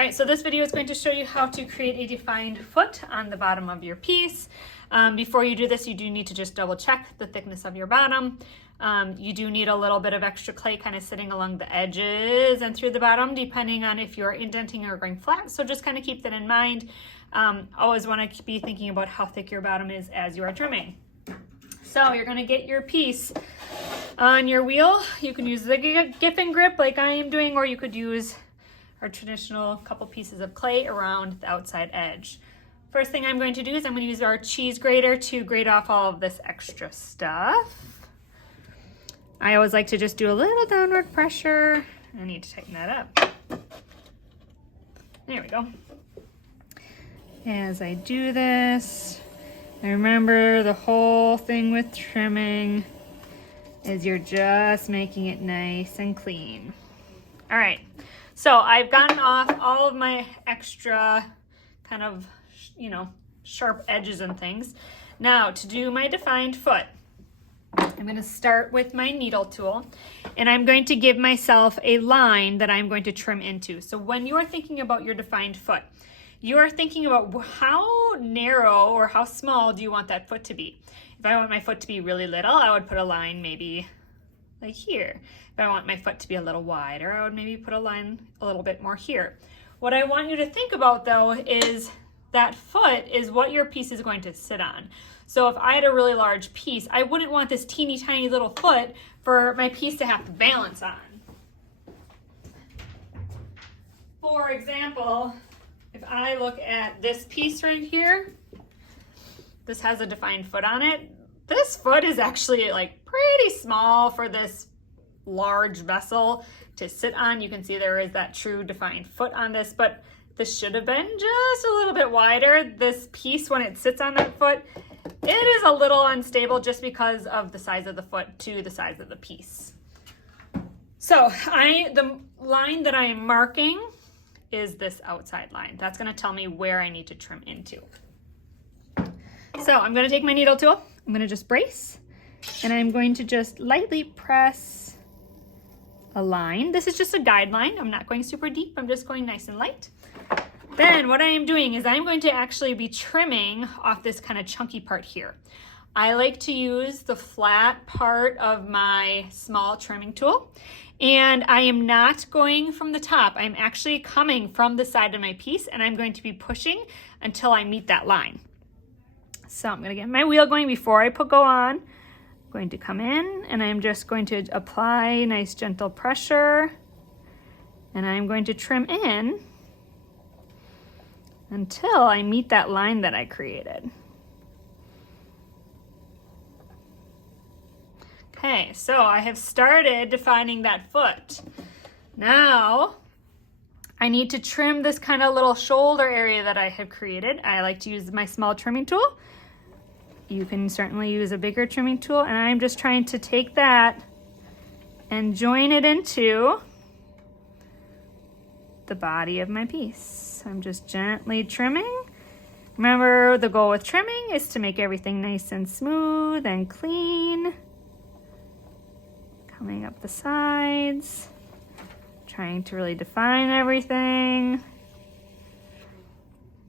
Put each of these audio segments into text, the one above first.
All right, so this video is going to show you how to create a defined foot on the bottom of your piece. Before you do this, you do need to just double check the thickness of your bottom. You do need a little bit of extra clay kind of sitting along the edges and through the bottom, depending on if you're indenting or going flat. So just kind of keep that in mind. Always want to be thinking about how thick your bottom is as you are trimming. So you're going to get your piece on your wheel. You can use the Giffen grip like I am doing, or you could use our traditional couple pieces of clay around the outside edge. First thing I'm going to do is I'm going to use our cheese grater to grate off all of this extra stuff. I always like to just do a little downward pressure. I need to tighten that up. There we go. As I do this, I remember the whole thing with trimming is you're just making it nice and clean. All right. So I've gotten off all of my extra kind of, sharp edges and things. Now to do my defined foot, I'm going to start with my needle tool and I'm going to give myself a line that I'm going to trim into. So when you are thinking about your defined foot, you are thinking about how narrow or how small do you want that foot to be. If I want my foot to be really little, I would put a line maybe like here. If I want my foot to be a little wider, I would maybe put a line a little bit more here. What I want you to think about though is that foot is what your piece is going to sit on. So if I had a really large piece, I wouldn't want this teeny tiny little foot for my piece to have to balance on. For example, if I look at this piece right here, this has a defined foot on it. This foot is actually like pretty small for this large vessel to sit on. You can see there is that true defined foot on this, but this should have been just a little bit wider. This piece, when it sits on that foot, it is a little unstable just because of the size of the foot to the size of the piece. So the line that I am marking is this outside line. That's going to tell me where I need to trim into. So I'm going to take my needle tool. I'm going to just brace and I'm going to just lightly press a line. This is just a guideline. I'm not going super deep. I'm just going nice and light. Then what I am doing is I'm going to actually be trimming off this kind of chunky part here. I like to use the flat part of my small trimming tool, and I am not going from the top. I'm actually coming from the side of my piece and I'm going to be pushing until I meet that line. So I'm going to get my wheel going before I go on. I'm going to come in and I'm just going to apply nice gentle pressure and I'm going to trim in until I meet that line that I created. Okay, so I have started defining that foot. Now I need to trim this kind of little shoulder area that I have created. I like to use my small trimming tool. You can certainly use a bigger trimming tool, and I'm just trying to take that and join it into the body of my piece. I'm just gently trimming. Remember, the goal with trimming is to make everything nice and smooth and clean. Coming up the sides, trying to really define everything.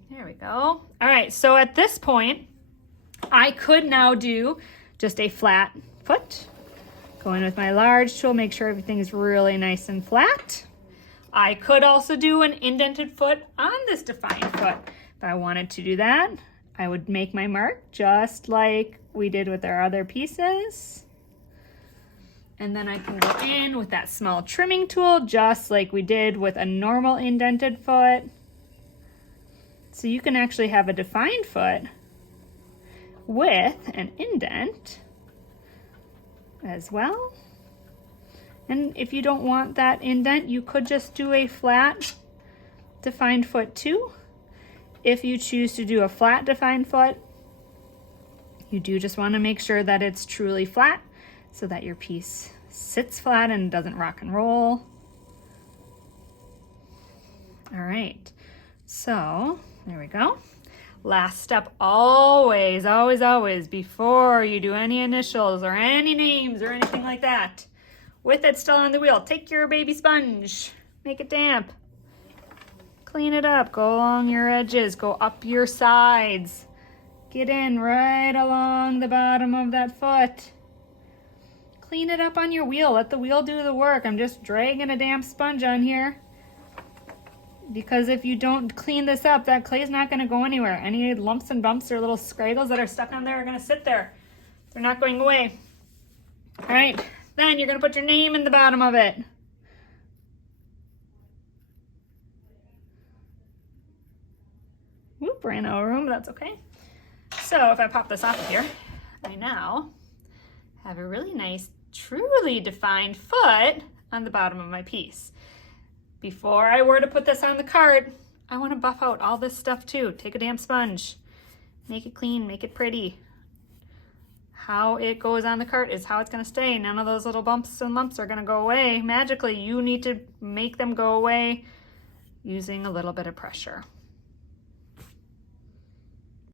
There we go. All right, so at this point, I could now do just a flat foot. Go in with my large tool, make sure everything is really nice and flat. I could also do an indented foot on this defined foot. If I wanted to do that, I would make my mark just like we did with our other pieces. And then I can go in with that small trimming tool, just like we did with a normal indented foot. So you can actually have a defined foot with an indent as well. And if you don't want that indent, you could just do a flat defined foot too. If you choose to do a flat defined foot, you do just want to make sure that it's truly flat so that your piece sits flat and doesn't rock and roll. All right, so there we go. Last step, always, always, always, before you do any initials or any names or anything like that, with it still on the wheel, take your baby sponge, make it damp, Clean it up. Go along your edges. Go up your sides. Get in right along the bottom of that foot. Clean it up on your wheel. Let the wheel do the work. I'm just dragging a damp sponge on here. Because if you don't clean this up, that clay's not going to go anywhere. Any lumps and bumps or little scraggles that are stuck on there are going to sit there. They're not going away. All right, then you're going to put your name in the bottom of it. Whoop, ran out of room, that's okay. So if I pop this off of here, I now have a really nice, truly defined foot on the bottom of my piece. Before I were to put this on the cart, I want to buff out all this stuff too. Take a damp sponge, make it clean, make it pretty. How it goes on the cart is how it's going to stay. None of those little bumps and lumps are going to go away magically. You need to make them go away using a little bit of pressure.